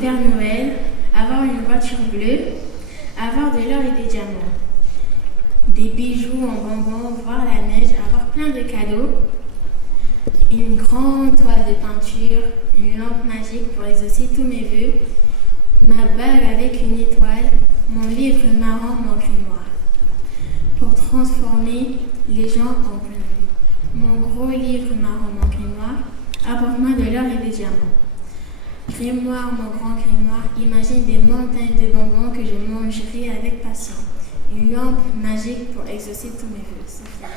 Père Noël, avoir une voiture bleue, avoir de l'or et des diamants, des bijoux en bonbons, voir la neige, avoir plein de cadeaux, une grande toile de peinture, une lampe magique pour exaucer tous mes vœux, ma bague avec une étoile, mon livre marrant, mon grimoire, pour transformer les gens en plein vue. Mon gros livre marrant, mon grimoire, apporte-moi de l'or et des diamants. Grimoire, mon grand grimoire, imagine des montagnes de bonbons que je mangerai avec passion. Une lampe magique pour exaucer tous mes vœux. C'est fini.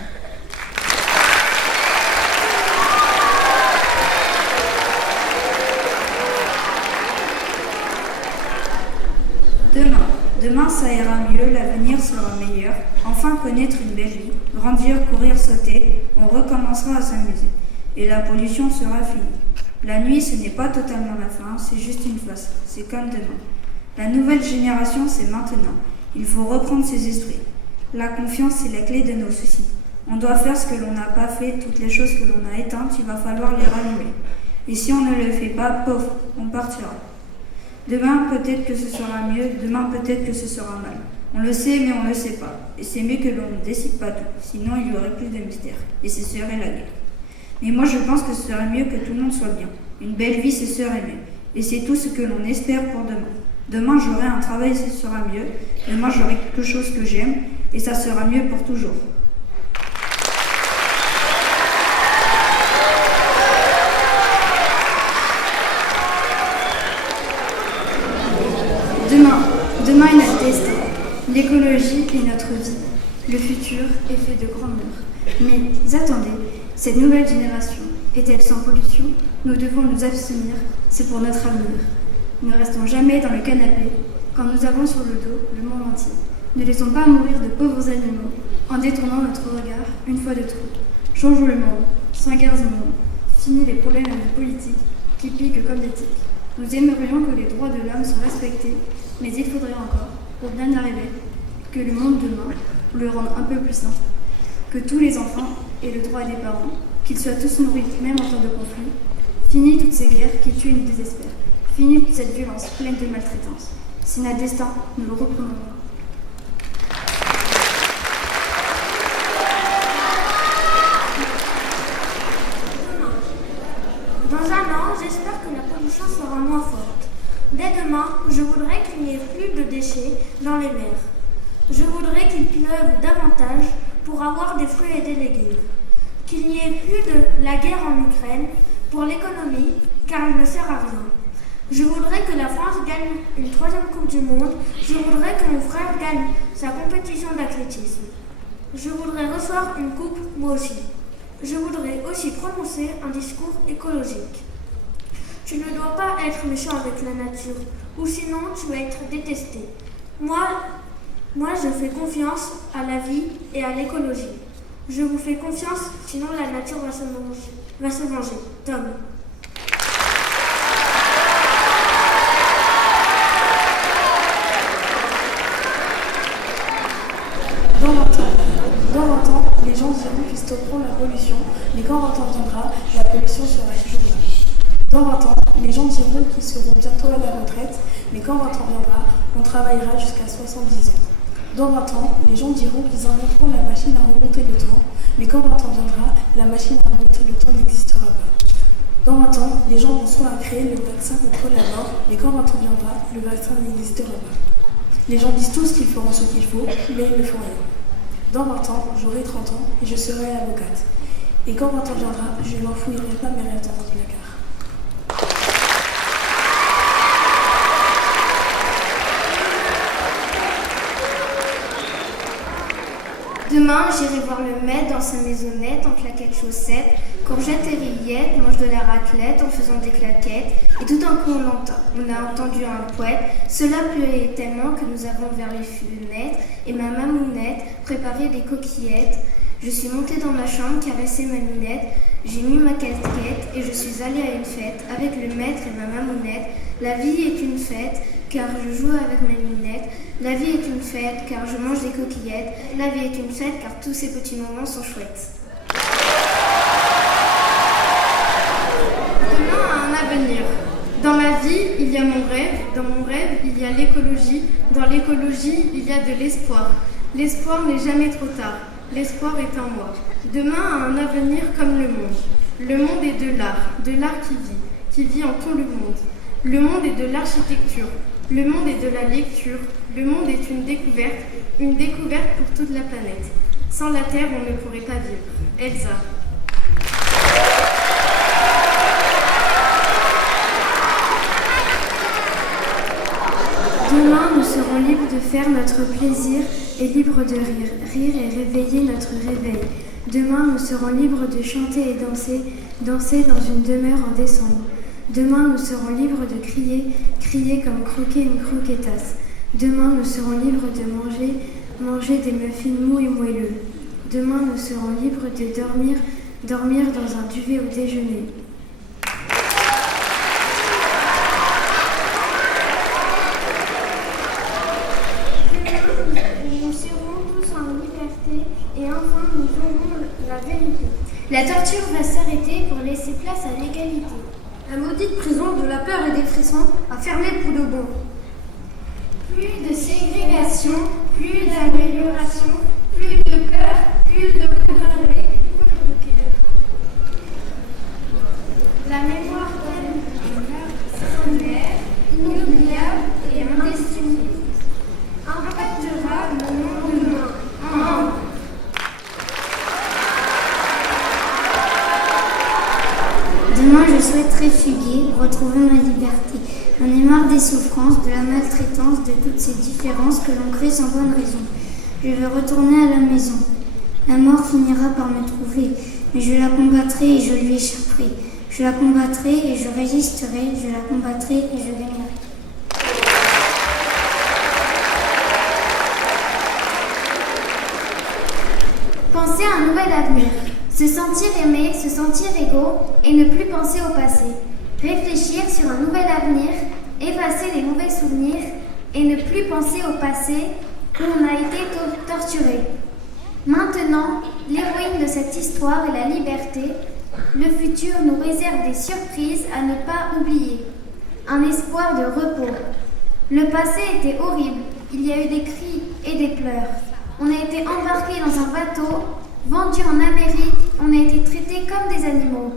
Demain ça ira mieux, l'avenir sera meilleur. Enfin connaître une belle vie, grandir, courir, sauter, on recommencera à s'amuser. Et la pollution sera finie. La nuit, ce n'est pas totalement la fin, c'est juste une phase. C'est comme demain. La nouvelle génération, c'est maintenant. Il faut reprendre ses esprits. La confiance, c'est la clé de nos soucis. On doit faire ce que l'on n'a pas fait, toutes les choses que l'on a éteintes, il va falloir les rallumer. Et si on ne le fait pas, pauvre, on partira. Demain, peut-être que ce sera mieux, demain, peut-être que ce sera mal. On le sait, mais on ne le sait pas. Et c'est mieux que l'on ne décide pas tout, sinon il y aurait plus de mystère. Et ce serait la guerre. Mais moi, je pense que ce serait mieux que tout le monde soit bien. Une belle vie, ce serait mieux. Et c'est tout ce que l'on espère pour demain. Demain, j'aurai un travail, ce sera mieux. Demain, j'aurai quelque chose que j'aime, et ça sera mieux pour toujours. Demain est notre destin. L'écologie est notre vie. Le futur est fait de grands murs. Mais attendez, cette nouvelle génération est-elle sans pollution? Nous devons nous abstenir, c'est pour notre avenir. Ne restons jamais dans le canapé quand nous avons sur le dos le monde entier. Ne laissons pas mourir de pauvres animaux en détournant notre regard une fois de trop. Changeons le monde, sans guerres et monde. Fini les problèmes politiques qui piquent comme des tiques. Nous aimerions que les droits de l'homme soient respectés, mais il faudrait encore, pour bien y arriver, que le monde demain le rende un peu plus sain. Que tous les enfants aient le droit des parents, qu'ils soient tous nourris, même en temps de conflit. Fini toutes ces guerres qui tuent et nous désespèrent. Fini toute cette violence pleine de maltraitance. C'est notre destin, nous le reprenons. Dans un an, j'espère que la pollution sera moins forte. Dès demain, je voudrais qu'il n'y ait plus de déchets dans les mers. Je voudrais qu'il pleuve davantage pour avoir des fruits et des légumes. Qu'il n'y ait plus de la guerre en Ukraine pour l'économie, car elle ne sert à rien. Je voudrais que la France gagne une 3e Coupe du Monde. Je voudrais que mon frère gagne sa compétition d'athlétisme. Je voudrais recevoir une coupe, moi aussi. Je voudrais aussi prononcer un discours écologique. Tu ne dois pas être méchant avec la nature, ou sinon tu vas être détesté. Moi, je fais confiance à la vie et à l'écologie. Je vous fais confiance, sinon la nature va se venger. Tom. Dans 20 ans, les gens diront qu'ils stopperont la pollution, mais quand 20 ans viendra, la pollution sera toujours là. Dans 20 ans, les gens diront qu'ils seront bientôt à la retraite, mais quand 20 ans viendra, on travaillera jusqu'à 70 ans. Dans 20 ans, les gens diront qu'ils inventeront la machine à remonter le temps, mais quand 20 ans viendra, la machine à remonter le temps n'existera pas. Dans 20 ans, les gens penseront à créer le vaccin contre la mort, mais quand 20 ans viendra, le vaccin n'existera pas. Les gens disent tous qu'ils feront ce qu'il faut, mais ils ne font rien. Dans 20 ans, j'aurai 30 ans et je serai avocate. Et quand 20 ans viendra, je n'enfouirai pas mes rêves dans mon placard. Demain, j'irai voir le maître dans sa maisonnette en claquettes chaussettes, courgettes et rillettes, mange de la raclette en faisant des claquettes. Et tout d'un coup, on a entendu un poète. Cela pleurait tellement que nous avons ouvert les fenêtres et ma mamounette préparait des coquillettes. Je suis montée dans ma chambre, caressé ma minette. J'ai mis ma casquette et je suis allée à une fête avec le maître et ma mamounette. La vie est une fête car je joue avec ma minette. La vie est une fête car je mange des coquillettes. La vie est une fête car tous ces petits moments sont chouettes. Demain a un avenir. Dans ma vie, vie, il y a mon rêve. Dans mon rêve, il y a l'écologie. Dans l'écologie, il y a de l'espoir. L'espoir n'est jamais trop tard. L'espoir est en moi. Demain a un avenir comme le monde. Le monde est de l'art qui vit en tout le monde. Le monde est de l'architecture. Le monde est de la lecture. Le monde est une découverte pour toute la planète. Sans la Terre, on ne pourrait pas vivre. Elsa. Demain, nous serons libres de faire notre plaisir et libres de rire. Rire et réveiller notre réveil. Demain, nous serons libres de chanter et danser, danser dans une demeure en décembre. Demain, nous serons libres de crier, crier comme croquer une croquetasse. Demain, nous serons libres de manger, manger des muffins mous et moelleux. Demain, nous serons libres de dormir, dormir dans un duvet au déjeuner. Nous serons tous en liberté et enfin nous aurons la vérité. La torture va s'arrêter pour laisser place à l'égalité. La maudite prison de la peur et des frissons a fermé pour de bon. Plus de ségrégation, plus d'amélioration, plus de peur, plus de progrès. La mémoire d'un inoubliable et indestructible impactera le monde demain. Demain, je souhaiterais fuguer, retrouver ma liberté. J'en ai marre des souffrances, de la maltraitance, de toutes ces différences que l'on crée sans bonne raison. Je veux retourner à la maison. La mort finira par me trouver, mais je la combattrai et je lui échapperai. Je la combattrai et je résisterai, je la combattrai et je gagnerai. Penser à un nouvel avenir. Se sentir aimé, se sentir égaux et ne plus penser au passé. Réfléchir sur un nouvel avenir, effacer les mauvais souvenirs et ne plus penser au passé où on a été torturé. Maintenant, l'héroïne de cette histoire est la liberté. Le futur nous réserve des surprises à ne pas oublier. Un espoir de repos. Le passé était horrible. Il y a eu des cris et des pleurs. On a été embarqués dans un bateau, vendus en Amérique, on a été traités comme des animaux.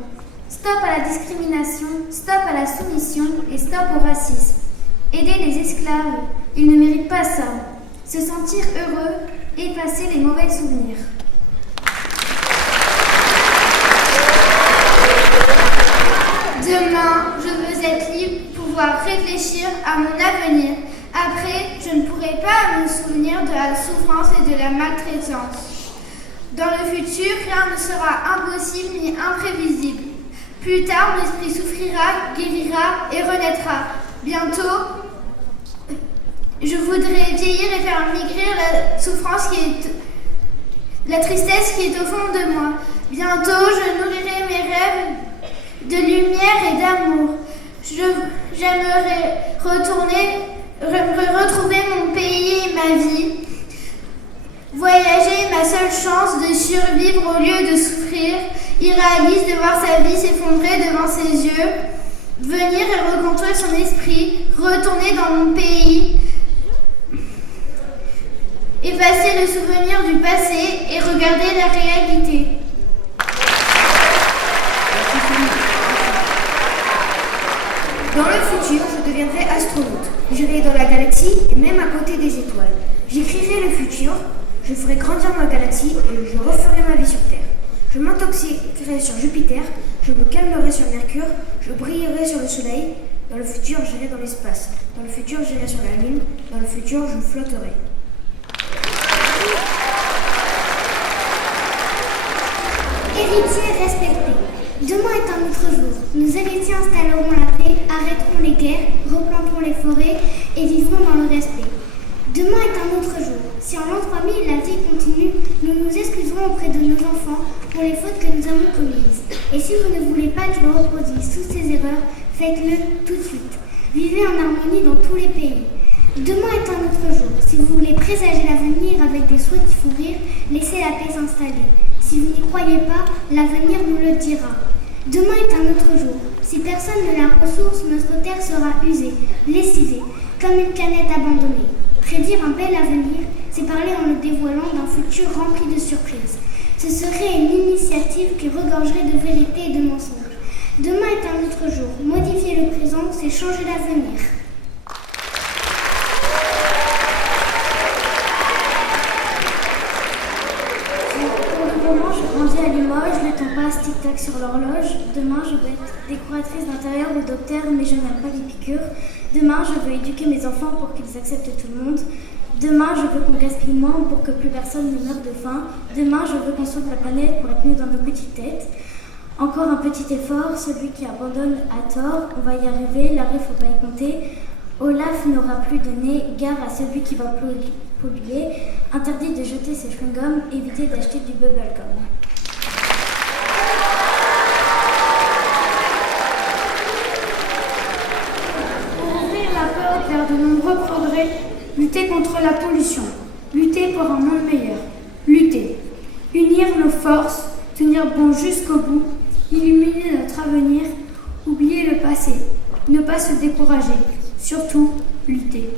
Stop à la discrimination, stop à la soumission et stop au racisme. Aider les esclaves, ils ne méritent pas ça. Se sentir heureux, effacer les mauvais souvenirs. Demain, je veux être libre, pouvoir réfléchir à mon avenir. Après, je ne pourrai pas me souvenir de la souffrance et de la maltraitance. Dans le futur, rien ne sera impossible ni imprévisible. Plus tard, mon esprit souffrira, guérira et renaîtra. Bientôt, je voudrais vieillir et faire migrer la souffrance la tristesse qui est au fond de moi. Bientôt, je nourrirai mes rêves de lumière et d'amour. J'aimerais retrouver mon pays et ma vie. Voyager est ma seule chance de survivre au lieu de souffrir. Irréaliste de voir sa vie s'effondrer devant ses yeux. Venir et reconstruire son esprit. Retourner dans mon pays. Effacer le souvenir du passé et regarder la réalité. Dans le futur, je deviendrai astronaute. J'irai dans la galaxie et même à côté des étoiles. J'écrirai le futur, je ferai grandir ma galaxie et je referai ma vie sur Terre. Je m'intoxiquerai sur Jupiter, je me calmerai sur Mercure, je brillerai sur le Soleil. Dans le futur, j'irai dans l'espace. Dans le futur, j'irai sur la Lune. Dans le futur, je flotterai. Héritiers respectés. Demain est un autre jour. Nos héritiers installeront la paix, arrêteront les guerres, replanteront les forêts et vivront dans le respect. Demain est un autre jour. Si en l'an 3000 la vie continue, nous nous excuserons auprès de nos enfants pour les fautes que nous avons commises. Et si vous ne voulez pas que je reproduise toutes ces erreurs, faites-le tout de suite. Vivez en harmonie dans tous les pays. Demain est un autre jour. Si vous voulez présager l'avenir avec des souhaits qui font rire, laissez la paix s'installer. Si vous n'y croyez pas, l'avenir nous le dira. Demain est un autre jour. Si personne ne la ressource, notre terre sera usée, lessivée, comme une canette abandonnée. Prédire un bel avenir, c'est parler en le dévoilant d'un futur rempli de surprises. Ce serait une initiative qui regorgerait de vérité et de mensonges. Demain est un autre jour. Modifier le présent, c'est changer l'avenir. Moment, je grandis à Limoges, le temps passe tic-tac sur l'horloge. Demain, je veux être décoratrice d'intérieur ou docteur, mais je n'aime pas les piqûres. Demain, je veux éduquer mes enfants pour qu'ils acceptent tout le monde. Demain, je veux qu'on gaspille moins pour que plus personne ne meure de faim. Demain, je veux qu'on sauve la planète pour être mieux dans nos petites têtes. Encore un petit effort, celui qui abandonne à tort. On va y arriver, l'arrêt, faut pas y compter. Olaf n'aura plus de nez, gare à celui qui va polluer. Interdit de jeter ses chewing-gums, éviter d'acheter du bubblegum. Pour ouvrir la porte vers de nombreux progrès, lutter contre la pollution, lutter pour un monde meilleur, lutter, unir nos forces, tenir bon jusqu'au bout, illuminer notre avenir, oublier le passé, ne pas se décourager, surtout lutter.